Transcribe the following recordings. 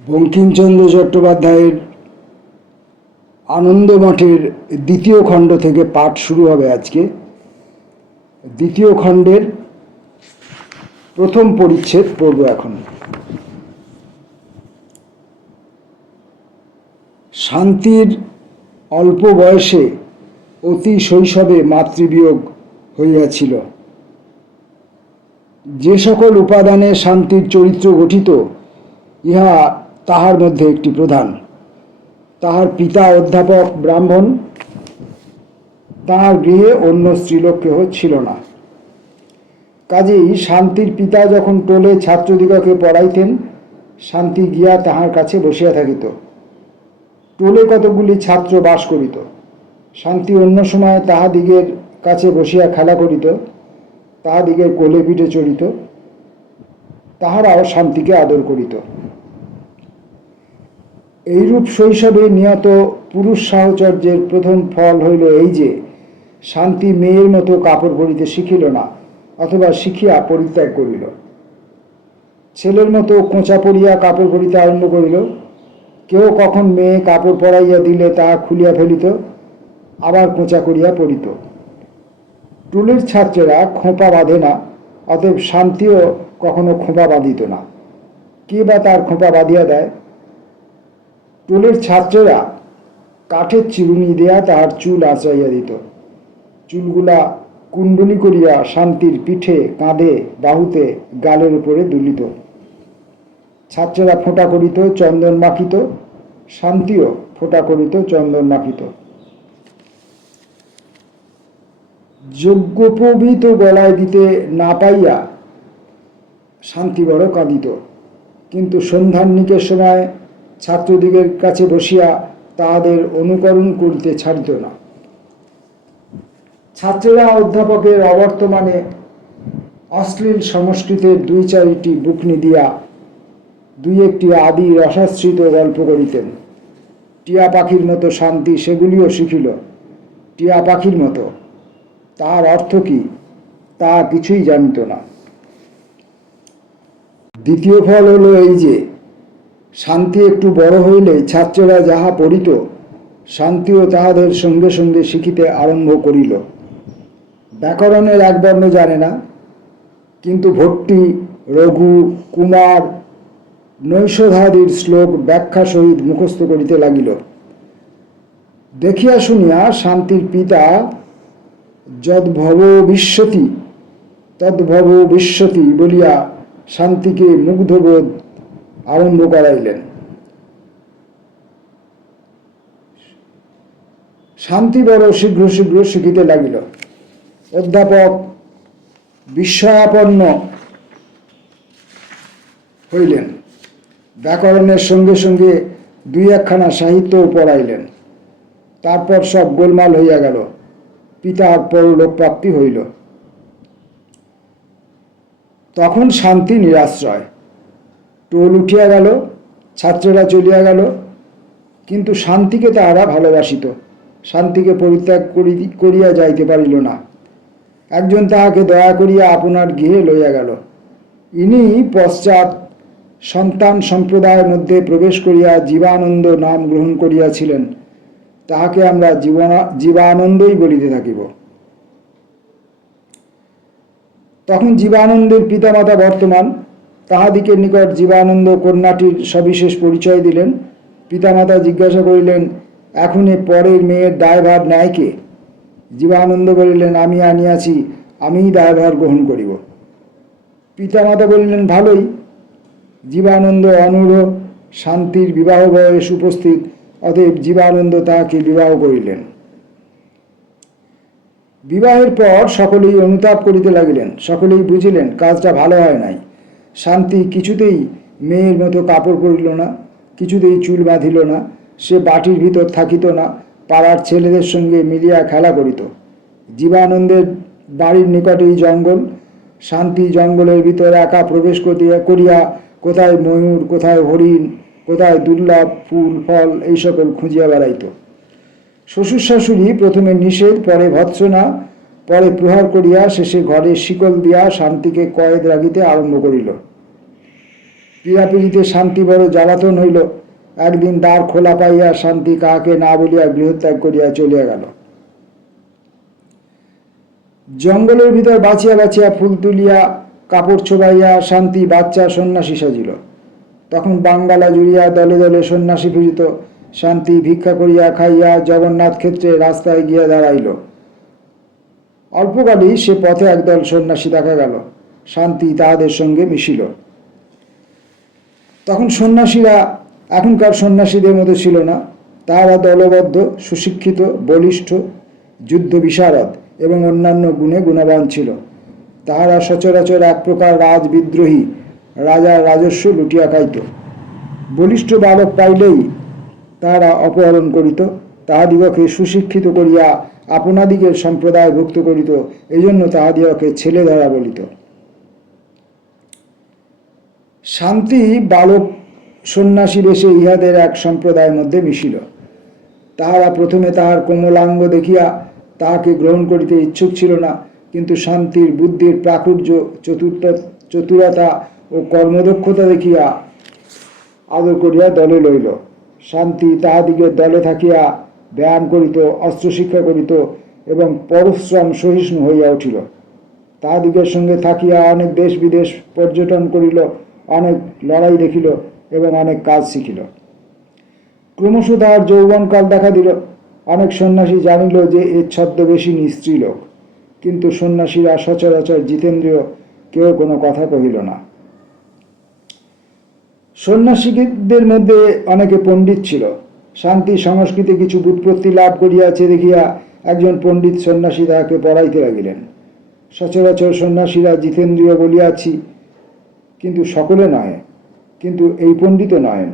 বঙ্কিমচন্দ্র চট্টোপাধ্যায়ের আনন্দমঠের দ্বিতীয় খণ্ড থেকে পাঠ শুরু হবে আজকে। দ্বিতীয় খণ্ডের প্রথম পরিচ্ছেদ পড়ব এখন। শান্তির অল্প বয়সে অতি শৈশবে মাতৃবিয়োগ হইয়াছিল। যে সকল উপাদানে শান্তির চরিত্র গঠিত, ইহা তাহার মধ্যে একটি প্রধান। তাহার পিতা অধ্যাপক ব্রাহ্মণ, তাহার গৃহে অন্য স্ত্রীলোক কেহ ছিল না। কাজেই শান্তির পিতা যখন টোলে ছাত্রদিগকে পড়াইতেন, শান্তি গিয়া তাহার কাছে বসিয়া থাকিত। টোলে কতকগুলি ছাত্র বাস করিত। শান্তি অন্য সময় তাহাদিগের কাছে বসিয়া খেলা করিত, তাহাদিগের কোলে পিঠে চড়িত, তাহারাও শান্তিকে আদর করিত। এইরূপ শৈশবে নিয়ত পুরুষ সাহচর্যের প্রথম ফল হইল এই যে, শান্তি মেয়ের মতো কাপড় পরিতে শিখিল না, অথবা শিখিয়া পরিত্যাগ করিল। ছেলের মতো কোঁচা পরিয়া কাপড় পরিতে আরম্ভ করিল। কেউ কখন মেয়ে কাপড় পরাইয়া দিলে তাহা খুলিয়া ফেলিত, আবার কোঁচা করিয়া পরিত। টুলের ছাত্রেরা খোঁপা বাঁধে না, অতএব শান্তিও কখনো খোঁপা বাঁধিত না। কে বা তার খোঁপা বাঁধিয়া দেয়? টুলের ছাত্রেরা কাঠের চিরুনি দেয়া তাহার চুল আঁচড়াইয়া দিত। চুলগুলা কুণ্ডলি করিয়া শান্তির পিঠে, কাঁধে, বাহুতে, গালের উপরে দুলিত। ছাত্রেরা ফোঁটা করিত, চন্দন মাখিত। শান্তিও ফোঁটা করিত, চন্দন মাখিত। যজ্ঞোপবীত গলায় দিতে না পাইয়া শান্তি বড় কাঁদিত, কিন্তু সন্ধ্যাহ্নিকের সময় ছাত্রদিগের কাছে বসিয়া তাহাদের অনুকরণ করিতে ছাড়িত না। ছাত্রেরা অধ্যাপকের অবর্তমানে অশ্লীল সংস্কৃতের দুই চারিটি বুকনি দিয়া দুই একটি আদি রসাশ্রিত গল্প করিতেন। টিয়া পাখির মতো শান্তি সেগুলিও শিখিল। টিয়া পাখির মতো, তাহার অর্থ কি তা কিছুই জানিত না। দ্বিতীয় ফল হলো এই যে, শান্তি একটু বড় হইলে ছাত্রেরা যাহা পড়িত, শান্তিও তাহাদের সঙ্গে সঙ্গে শিখিতে আরম্ভ করিল। ব্যাকরণের এক বর্ণ জানে না, কিন্তু ভট্টি, রঘু, কুমার, নৈষধাদির শ্লোক ব্যাখ্যা সহিত মুখস্থ করিতে লাগিল। দেখিয়া শুনিয়া শান্তির পিতা যদ্ভব বিশ্বতি তদ্ভব বিশ্বতি বলিয়া শান্তিকে মুগ্ধবোধ আরম্ভ করাইলেন। শান্তি বড় শীঘ্র শীঘ্র শিখিতে লাগিল। অধ্যাপক বিস্ময়াপন্ন হইলেন। ব্যাকরণের সঙ্গে সঙ্গে দুই একখানা সাহিত্যও পড়াইলেন। তারপর সব গোলমাল হইয়া গেল। পিতার পরলোক প্রাপ্তি হইল। তখন শান্তি নিরাশ্রয়। টোল উঠিয়া গেল, ছাত্রেরা চলিয়া গেল, কিন্তু শান্তিকে তাহারা ভালোবাসিত। শান্তিকে পরিত্যাগ করিয়া যাইতে পারিল না। একজন তাহাকে দয়া করিয়া আপনার গৃহে লইয়া গেল। ইনি পশ্চাৎ সন্তান সম্প্রদায়ের মধ্যে প্রবেশ করিয়া জীবানন্দ নাম গ্রহণ করিয়াছিলেন। তাহাকে আমরা জীবানন্দই বলিতে থাকিব। তখন জীবানন্দের পিতামাতা বর্তমান। তাহাদিকের নিকট জীবানন্দ কন্যাটির সবিশেষ পরিচয় দিলেন। পিতামাতা জিজ্ঞাসা করিলেন, এখন এ পরের মেয়ের দায়ভার নেয় কে? জীবানন্দ বলিলেন, আমি আনিয়াছি, আমিই দায়ভার গ্রহণ করিব। পিতামাতা বলিলেন, ভালোই। জীবানন্দ অনূঢ়, শান্তির বিবাহ বয়স উপস্থিত, অতএব জীবানন্দ তাহাকে বিবাহ করিলেন। বিবাহের পর সকলেই অনুতাপ করিতে লাগিলেন। সকলেই বুঝিলেন কাজটা ভালো হয় নাই। শান্তি কিছুতেই মেয়ের মতো কাপড় পরিল না, কিছুতেই চুল বাঁধিল না। সে বাটির ভিতর থাকিত না, পাড়ার ছেলেদের সঙ্গে মিলিয়া খেলা করিত। জীবানন্দের বাড়ির নিকটেই জঙ্গল। শান্তি জঙ্গলের ভিতর একা প্রবেশ করিয়া কোথায় ময়ূর, কোথায় হরিণ, কোথায় দুর্লভ ফুল ফল এই সকল খুঁজিয়া বেড়াইত। শ্বশুর শাশুড়ি প্রথমে নিষেধ, পরে ভৎসনা, পরে প্রহার করিয়া শেষে ঘরে শিকল দিয়া শান্তিকে কয়েদ রাখিতে আরম্ভ করিল। পীড়াপিড়িতে শান্তি বড় জ্বালাতন হইল। একদিন দ্বার খোলা পাইয়া শান্তি কাহাকে না বলিয়া গৃহত্যাগ করিয়া চলিয়া গেল। জঙ্গলের ভিতর বাঁচিয়া বাঁচিয়া ফুল তুলিয়া কাপড় ছোবাইয়া শান্তি বাচ্চা সন্ন্যাসী সাজিল। তখন বাঙ্গালা জুড়িয়া দলে দলে সন্ন্যাসী ফিরিত। শান্তি ভিক্ষা করিয়া খাইয়া জগন্নাথ ক্ষেত্রে রাস্তায় গিয়া দাঁড়াইল। অল্পকালেই সে পথে একদল সন্ন্যাসী দেখা গেল। শান্তি তাহাদের সঙ্গে মিশিল। তখন সন্ন্যাসীরা এখনকার সন্ন্যাসীদের মতো ছিল না। তাহারা দলবদ্ধ, সুশিক্ষিত, বলিষ্ঠ, যুদ্ধ বিশারদ এবং অন্যান্য গুণে গুণবান ছিল। তাহারা সচরাচর এক প্রকার রাজবিদ্রোহী, রাজার রাজস্ব লুটিয়া খাইত। বলিষ্ঠ বালক পাইলেই তাহারা অপহরণ করিত, তাহাদিগকে সুশিক্ষিত করিয়া আপনাদিগের সম্প্রদায়ভুক্ত করিত। এই জন্য তাহাদিগকে ছেলে ধরা বলিত। শান্তি বালক সন্ন্যাসী বেশে ইহাদের এক সম্প্রদায়ের মধ্যে মিশিল। তাহারা প্রথমে তাহার কোমলাঙ্গ দেখিয়া তাহাকে গ্রহণ করিতে ইচ্ছুক ছিল না, কিন্তু শান্তির বুদ্ধির প্রাচুর্য, চতুরতা ও কর্মদক্ষতা দেখিয়া আদর করিয়া দলে লইল। শান্তি তাহাদিগের দলে থাকিয়া ব্যায়াম করিত, অস্ত্রশিক্ষা করিত এবং পরিশ্রম সহিষ্ণু হইয়া উঠিল। তাহাদিগের সঙ্গে থাকিয়া অনেক দেশ বিদেশ পর্যটন করিল, অনেক লড়াই দেখিল এবং অনেক কাজ শিখিল। ক্রমশ তাহার যৌবনকাল দেখা দিল। অনেক সন্ন্যাসী জানিল যে এ ছদ্মবেশিনী স্ত্রীলোক, কিন্তু সন্ন্যাসীরা সচরাচর জিতেন্দ্রীয়, কেউ কোনো কথা কহিল না। সন্ন্যাসীদের মধ্যে অনেকে পণ্ডিত ছিল। শান্তি সংস্কৃতে কিছু ব্যুৎপত্তি লাভ করিয়াছে দেখিয়া একজন পণ্ডিত সন্ন্যাসী তাহাকে পড়াইতে লাগিলেন। সচরাচর সন্ন্যাসীরা জিতেন্দ্রীয় বলিয়াছি, কিন্তু সকলে নয়, কিন্তু এই পণ্ডিত নয়।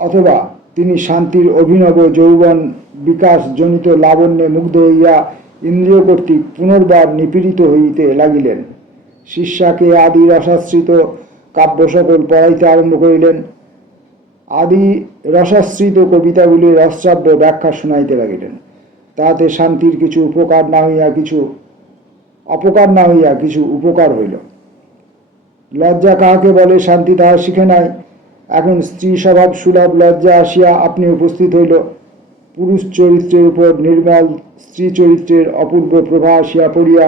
অথবা তিনি শান্তির অভিনব যৌবন বিকাশ জনিত লাবণ্যে মুগ্ধ হইয়া ইন্দ্রিয় কর্তৃক পুনর্বার নিপীড়িত হইতে লাগিলেন। শিষ্যাকে আদি রসাশ্রিত কাব্য সকল পড়াইতে আরম্ভ করিলেন। আদি রসাশ্রিত কবিতাগুলির রসশ্রাব্য ব্যাখ্যা শুনাইতে লাগিলেন। তাহাতে শান্তির কিছু অপকার না হইয়া কিছু উপকার হইল। লজ্জা কাহাকে বলে শান্তি তাহা শিখে নাই। এখন স্ত্রী স্বভাব সুলভ লজ্জা আসিয়া আপনি উপস্থিত হইল। পুরুষ চরিত্রের উপর নির্মল স্ত্রী চরিত্রের অপূর্ব প্রভা আসিয়া পড়িয়া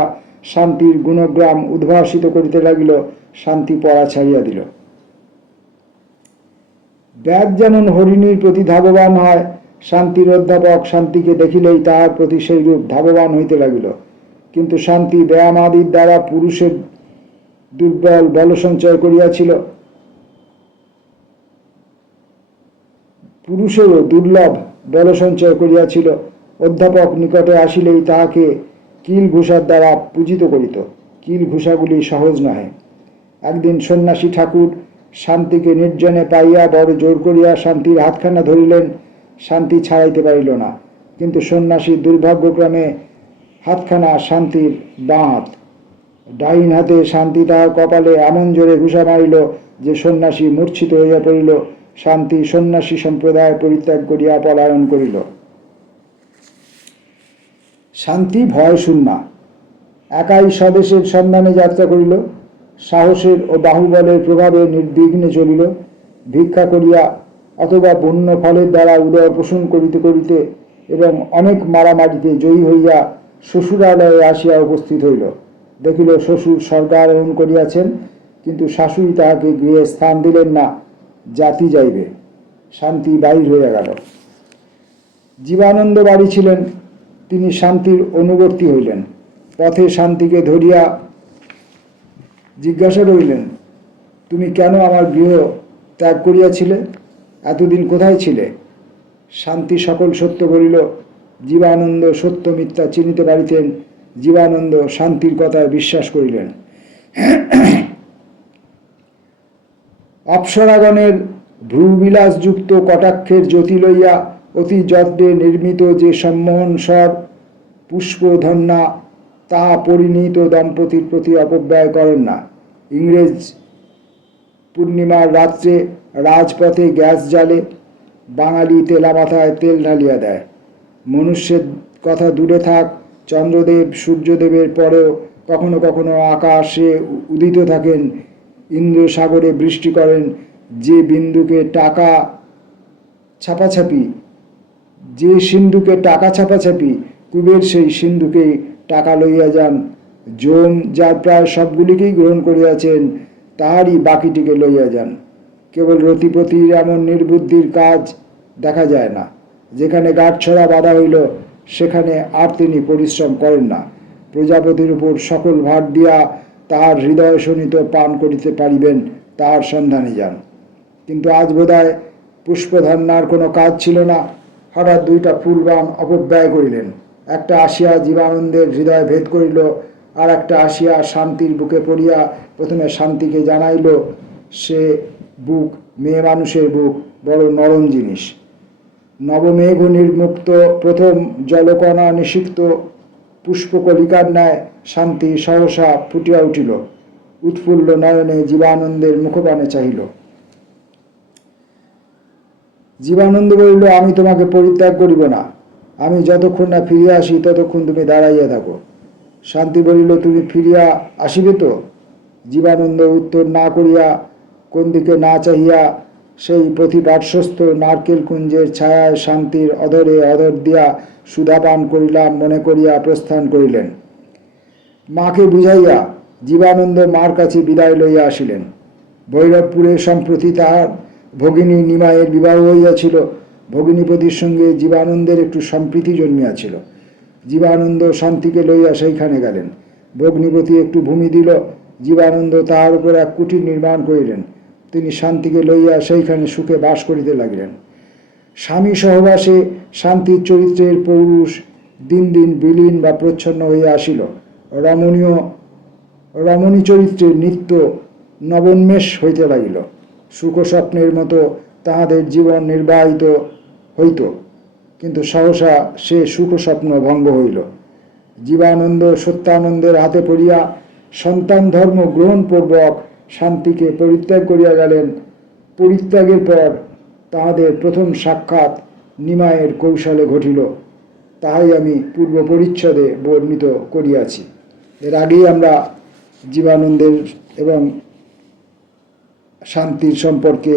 শান্তির গুণগ্রাম উদ্ভাসিত করিতে লাগিল। শান্তি পড়া ছাড়িয়া দিল। ব্যাগ যেমন হরিণীর প্রতি ধাববান হয়, শান্তির অধ্যাপক শান্তিকে দেখিলেই তাহার প্রতি সেইরূপ ধাববান হইতে লাগিল। কিন্তু শান্তি ব্যায়াম আদির দ্বারা পুরুষের দুর্বল বল সঞ্চয় করিয়াছিল। পুরুষেরও দুর্লভ বল সঞ্চয় করিয়াছিল। অধ্যাপক নিকটে আসিলেই তাহাকে কিল ঘুষার দ্বারা পূজিত করিত। কিল ঘুষাগুলি সহজ নহে। একদিন সন্ন্যাসী ঠাকুর শান্তিকে নির্জনে পাইয়া বড় জোর করিয়া শান্তির হাতখানা ধরিলেন। শান্তি ছাড়াইতে পারিল না, কিন্তু সন্ন্যাসীর দুর্ভাগ্যক্রমে হাতখানা শান্তির বাঁ হাত। ডাইন হাতে শান্তি তাহার কপালে এমন জোরে ঘুষা মারিল যে সন্ন্যাসী মূর্ছিত হইয়া পড়িল। শান্তি সন্ন্যাসী সম্প্রদায় পরিত্যাগ করিয়া পলায়ন করিল। শান্তি ভয় শূন্যা একাই স্বদেশের সন্ধানে যাত্রা করিল। সাহসের ও বাহুবলের প্রভাবে নির্বিঘ্নে চলিল। ভিক্ষা করিয়া অথবা বন্য ফলের দ্বারা উদয় পোষণ করিতে করিতে এবং অনেক মারামারিতে জয়ী হইয়া শ্বশুরালয়ে আসিয়া উপস্থিত হইল। দেখিল শ্বশুর স্বর্গারোহণ করিয়াছেন, কিন্তু শাশুড়ি তাহাকে গৃহে স্থান দিলেন না, জাতি যাইবে। শান্তি বাহির হইয়া গেল। জীবানন্দ বাড়ি ছিলেন। তিনি শান্তির অনুবর্তী হইলেন। পথে শান্তিকে ধরিয়া জিজ্ঞাসা করিলেন, তুমি কেন আমার গৃহ ত্যাগ করিয়াছিলে? এতদিন কোথায় ছিলে? শান্তি সকল সত্য বলিল। জীবানন্দ সত্য মিথ্যা চিনিতে পারিতেন। জীবানন্দ শান্তির কথায় বিশ্বাস করিলেন। অপ্সরাগণের ভ্রুবিলাসযুক্ত কটাক্ষের জ্যোতি লইয়া অতি যত্নে নির্মিত যে সম্মোহনস্বর পুষ্পধন্যা, তাহা পরিণীত দম্পতির প্রতি অপব্যয় করেন না। ইংরেজ পূর্ণিমার রাত্রে রাজপথে গ্যাস জ্বালে, বাঙালি তেলা মাথায় তেল ঢালিয়া দেয়। মনুষ্যের কথা দূরে থাক, চন্দ্রদেব সূর্যদেবের পরেও কখনো কখনো আকাশে উদিত থাকেন। ইন্দ্র সাগরে বৃষ্টি করেন, যে বিন্দুকে টাকা ছাপাছাপি যে সিন্ধুকে টাকা ছাপাছাপি, কুবের সেই সিন্ধুকেই টাকা লইয়া যান। যম যার প্রায় সবগুলিকেই গ্রহণ করিয়াছেন, তাহারই বাকিটিকে লইয়া যান। কেবল রতিপতির এমন নির্বুদ্ধির কাজ দেখা যায় না। যেখানে গাঁটছড়া বাঁধা হইল, সেখানে আর তিনি পরিশ্রম করেন না। প্রজাপতির উপর সকল ভার দিয়া তাহার হৃদয় শোণিত পান করিতে পারিবেন, তাহার সন্ধানে যান। কিন্তু আজ বোধহয় পুষ্পধন্যার কোনো কাজ ছিল না। হঠাৎ দুইটা ফুলবান অপব্যয় করিলেন। একটা আসিয়া জীবানন্দের হৃদয় ভেদ করিল, আর একটা আসিয়া শান্তির বুকে পড়িয়া প্রথমে শান্তিকে জানাইল সে বুক মেয়ে মানুষের বুক বড় নরম জিনিস। নবমেঘ নির্মুক্ত প্রথম জলকণা নিষিক্ত পুষ্পকলিকার ন্যায় শান্তি সহসা ফুটিয়া উঠিল। উৎফুল্ল নয়নে জীবানন্দের মুখপানে চাহিল। জীবানন্দ বলিল, আমি তোমাকে পরিত্যাগ করিব না। আমি যতক্ষণ না ফিরিয়া আসি ততক্ষণ তুমি দাঁড়াইয়া থাকো। শান্তি বলিল, তুমি ফিরিয়া আসিবে তো? জীবানন্দ উত্তর না করিয়া, কোন দিকে না চাহিয়া সেই পথিপার্শ্বস্থ নারকেল কুঞ্জের ছায়ায় শান্তির অধরে অধর দিয়া সুধাপান করিলাম মনে করিয়া প্রস্থান করিলেন। মাকে বুঝাইয়া জীবানন্দ মার কাছে বিদায় লইয়া আসিলেন। ভৈরবপুরে সম্প্রতি তাহার ভগিনী নিমাইয়ের বিবাহ হইয়াছিল। ভগিনীপতির সঙ্গে জীবানন্দের একটু সম্প্রীতি জন্মিয়াছিল। জীবানন্দ শান্তিকে লইয়া সেইখানে গেলেন। ভগ্নিপতি একটু ভূমি দিল। জীবানন্দ তাহার উপর এক কুটির নির্মাণ করিলেন। তিনি শান্তিকে লইয়া সেইখানে সুখে বাস করিতে লাগিলেন। স্বামী সহবাসে শান্তির চরিত্রের পৌরুষ দিন দিন বিলীন বা প্রচ্ছন্ন হইয়া আসিল। রমণী চরিত্রের নিত্য নবন্মেষ হইতে লাগিল। সুখস্বপ্নের মতো তাহাদের জীবন নির্বাহিত হইত, কিন্তু সহসা সে সুখস্বপ্ন ভঙ্গ হইল। জীবানন্দ সত্যানন্দের হাতে পড়িয়া সন্তান ধর্ম গ্রহণপূর্বক শান্তিকে পরিত্যাগ করিয়া গেলেন। পরিত্যাগের পর তাহাদের প্রথম সাক্ষাৎ নিমাইয়ের কৌশলে ঘটিল, তাহাই আমি পূর্ব পরিচ্ছদে বর্ণিত করিয়াছি। এর আগেই আমরা জীবানন্দের এবং শান্তির সম্পর্কে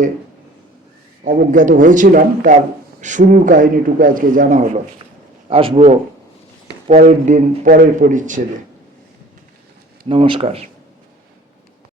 অবজ্ঞাত হয়েছিলাম। তার শুরুর কাহিনীটুকু আজকে জানা হলো। আসবো পরের দিন পরের পরিচ্ছেদে। নমস্কার।